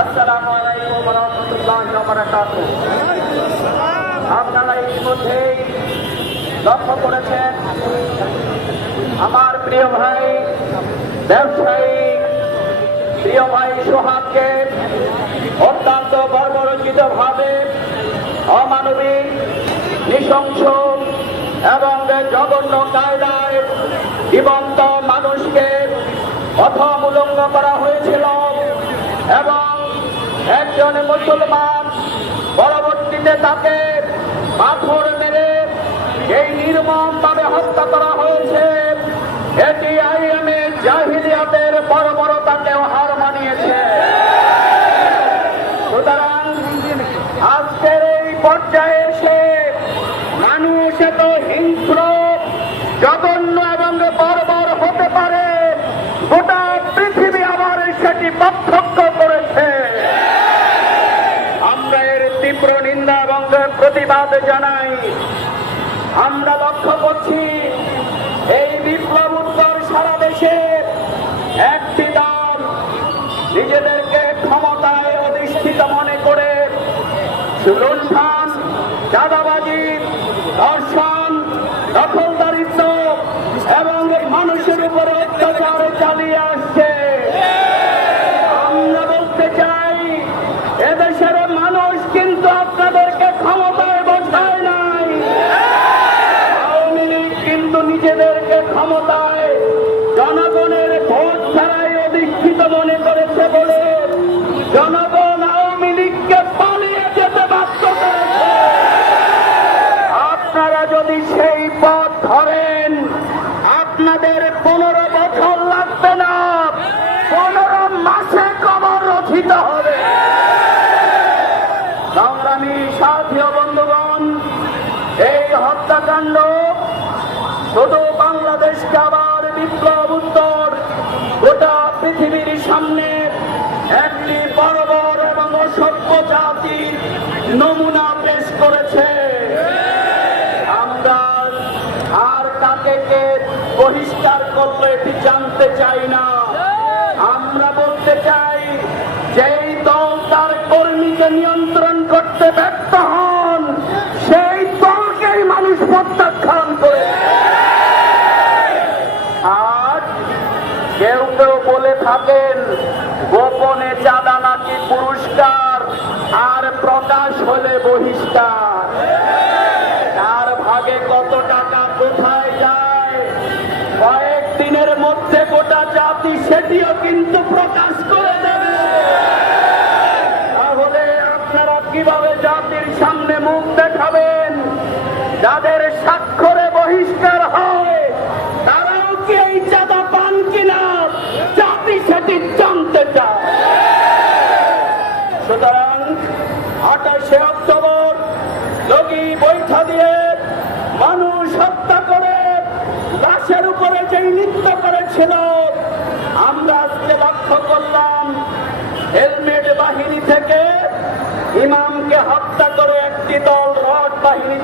আসসালামু আলাইকুম ওয়া রাহমাতুল্লাহি ওয়া বারাকাতুহু। আপনারা ইতিমধ্যেই লক্ষ্য করেছেন আমার প্রিয় ভাই ব্যবসায়ী প্রিয় ভাই সোহাগকে অত্যন্ত বর্বরচিত ভাবে অমানবিক নৃশংস এবং জঘন্য কায়দায় জীবন্ত মানুষকে প্রথম উলঙ্গ করা হয়েছিল এবং একজন মুসলমান পরবর্তীতে তাকে পাথর মেরে এই নির্মমভাবে হত্যা করা হয়েছে। এটি আইএমএ জাহিলিয়াতের বর্বরতাকেও হার মানিয়েছে। সুতরাং আজকের এই পর্যায়ে এসে মানুষ এত হিংস্র জঘন্য এবং বর্বর হতে পারে গোটা পৃথিবী আবার সেটি পার্থক্য করেছে। আমরা এর তীব্র নিন্দা এবং প্রতিবাদ জানাই। আমরা লক্ষ্য করছি এই বিপ্লব উত্তর সারা দেশে একটি দল নিজেদেরকে ক্ষমতায় অধিষ্ঠিত মনে করে লুণ্ঠন, চাঁদাবাজি, ধর্ষণ, দখলদারিত্ব এবং মানুষের উপর অত্যাচার চালিয়ে আসছে। আমরা বলতে চাই এদেশের মানুষ কিন্তু আপনাদেরকে ক্ষমতায় বসায় নাই। আওয়ামী লীগ কিন্তু নিজেদেরকে ক্ষমতায় জনগণের ভোট ছাড়াই অধিষ্ঠিত মনে করেছে বলে জনগণ আওয়ামী লীগকে পালিয়ে যেতে বাধ্য করেছে। আপনারা যদি সেই পথ ধরেন আপনাদের 15 বছর লাগবে না, 15 মাসে কবর রচিত হবে। সংগ্রামী সাথী ও বন্ধুগণ, এই হত্যাকাণ্ড শুধু বাংলাদেশকে আবার বিপ্লব উত্তর গোটা পৃথিবীর সামনে একটি বর্বর এবং অসভ্য জাতির নমুনা পেশ করেছে। আমরা আর কাকে কে বহিষ্কার করলে এটি জানতে চাই না। আমরা বলতে চাই যেই দল তার কর্মীকে নিয়ন্ত্রণ করতে ব্যর্থ হন সেই দলকেই মানুষ প্রত্যাখ্যান করে। আর কেউ কেউ বলে থাকেন গোপনে চাঁদা নাকি পুরস্কার আর প্রকাশ হলে বহিষ্কার। তার ভাগে কত টাকা কোথায় যায় কয়েকদিনের মধ্যে গোটা জাতি সেটিও কিন্তু প্রকাশ করে দেবে। তাহলে আপনারা কিভাবে জাতির সামনে মুখ দেখাবেন? যাদের স্বাক্ষরে বহিষ্কার হয় তারাও কি এই চাঁদা পান কিনা জাতি সেটি জানতে চায়। সুতরাং 28শে অক্টোবর লগি বৈঠা দিয়ে মানুষ হত্যা করে লাশের উপরে যেই নৃত্য করেছিল আমরা আজকে লক্ষ্য করলাম হেলমেট বাহিনী থেকে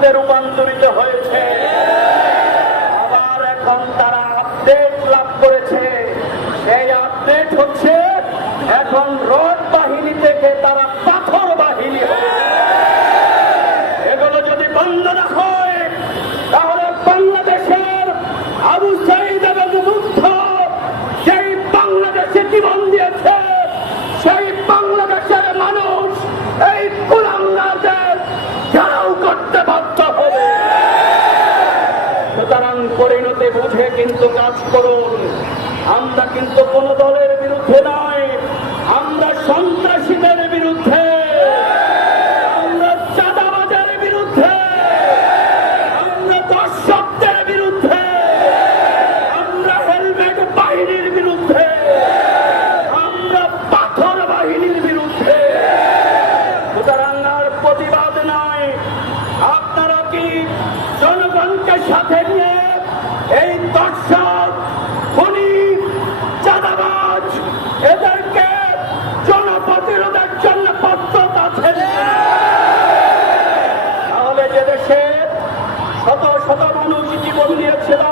রাষ্ট্রে রূপান্তরিত হয়েছে। আবার এখন তারা আপডেট লাভ করেছে। সেই আপডেট হচ্ছে এখন রড বাহিনী থেকে তারা পাথর বাহিনী হয়েছে। এগুলো যদি বন্ধ না হয় তাহলে বাংলাদেশের আবু সাঈদ এবং মুগ্ধ সেই বাংলাদেশে জীবন দিয়েছে, সেই বাংলাদেশের মানুষ এই কুলাঙ্গারদের ঘেরাও করতে বাধ্য হবে। সুতরাং পরিণতি বুঝে কিন্তু কাজ করুন। আমরা কিন্তু কোন দলের বিরুদ্ধে নয়, আমরা সন্ত্রাসীদের বিরুদ্ধে, আমরা চাঁদাবাজের বিরুদ্ধে, আমরা দর্শকদের বিরুদ্ধে, আমরা হেলমেট বাহিনীর বিরুদ্ধে, আমরা পাথর বাহিনীর বিরুদ্ধে। সুতরাং আর প্রতিবাদ নয়, আপনারা কি জনগণকে সাথে নিয়ে এই দর্শক, খুনি, চাঁদাবাজ এদেরকে জনপ্রতিরোধের জন্য প্রস্তুত আছেন? তাহলে যে দেশে শত শত মানুষ জীবন দিয়েছিল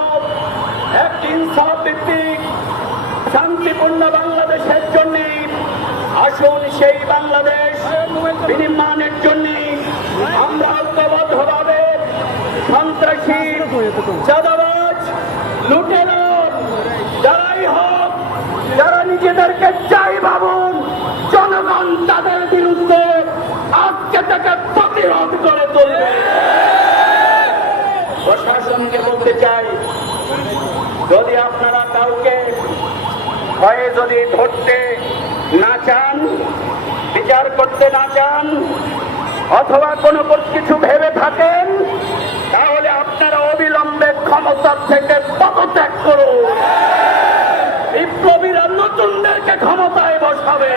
একটি ইনসাফ ভিত্তিক শান্তিপূর্ণ বাংলাদেশের জন্য, আসুন সেই বাংলাদেশ বিনির্মাণের জন্য আমরা ঐক্যবদ্ধভাবে সন্ত্রাসী, চাঁদাবাজ, লুটেরার যারাই হোক, যারা নিজেদেরকে চাই ভাবুন, জনগণ তাদের বিরুদ্ধে আজকে থেকে প্রতিরোধ করে তুলবে। প্রশাসনকে বলতে চাই, যদি আপনারা কাউকে ভয়ে যদি ধরতে না চান, বিচার করতে না চান, অথবা কোনো কিছু ভেবে থাকেন, তাহলে আপনারা অবিলম্বে ক্ষমতা থেকে পদত্যাগ করুন। বিপ্লবীরা নতুনদেরকে ক্ষমতায় বসাবে।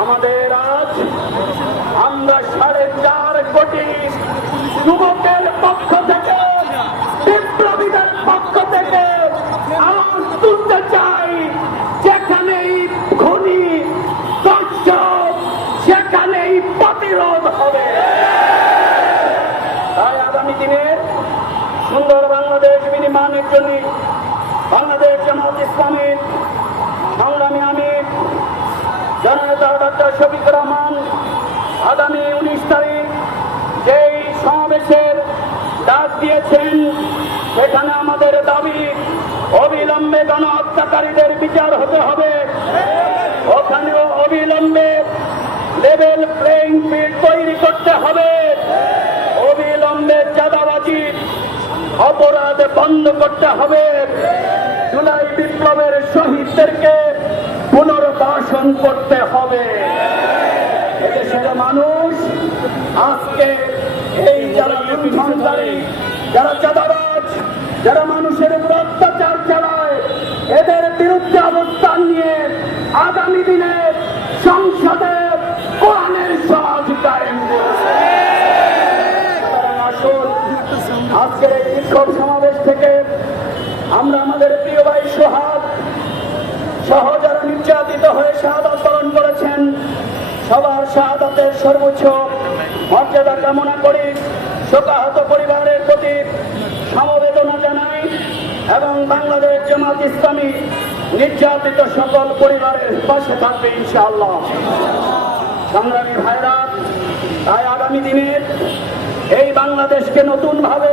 আমাদের আজ আমরা 4.5 কোটি যুবকের পক্ষ থেকে, বিপ্লবীদের পক্ষ থেকে আওয়াজ তুলতে চাই, যেখানেই খুনি, দর্শক, সেখানেই প্রতিরোধ হবে। তাই আগামী দিনের সুন্দর বাংলাদেশ বিনির্মাণের জন্য বাংলাদেশ জামাত ইসলামীর সংগ্রামী আমির জননেতা ডক্টর শফিকুর রহমান আগামী 19 তারিখ যেই সমাবেশের ডাক দিয়েছেন, সেখানে আমাদের দাবি অবিলম্বে গণহত্যাকারীদের বিচার হতে হবে। ওখানেও অবিলম্বে লেভেল প্লেইং ফিল্ড তৈরি করতে হবে। অবিলম্বে চাঁদাবাজি অপরাধ বন্ধ করতে হবে। জুলাই বিপ্লবের শহীদদেরকে পুনর্বাসন করতে হবে। এদেশের মানুষ আজকে এই যারা সন্ত্রাসী, যারা চাঁদাবাজ, যারা মানুষের উপর অত্যাচার চালায়, এদের বিরুদ্ধে অবস্থান নিয়ে আগামী দিনে সংসদে কোরআনের সমাজ কায়েম করবে। আসুন আজকের এই বিক্ষোভ সমাবেশ থেকে আমরা আমাদের প্রিয় ভাই সোহাগ সহ যারা নির্যাতিত হয়ে শাহাদাত বরণ করেছেন, সবার শাহাদাতের সর্বোচ্চ মর্যাদা কামনা করি। শোকাহত পরিবারের প্রতি সমবেদনা জানাই এবং বাংলাদেশ জামাত ইসলামী নির্যাতিত সকল পরিবারের পাশে থাকবে ইনশাআল্লাহ। সংগ্রামী ভাইরা, তাই আগামী দিনের এই বাংলাদেশকে নতুন ভাবে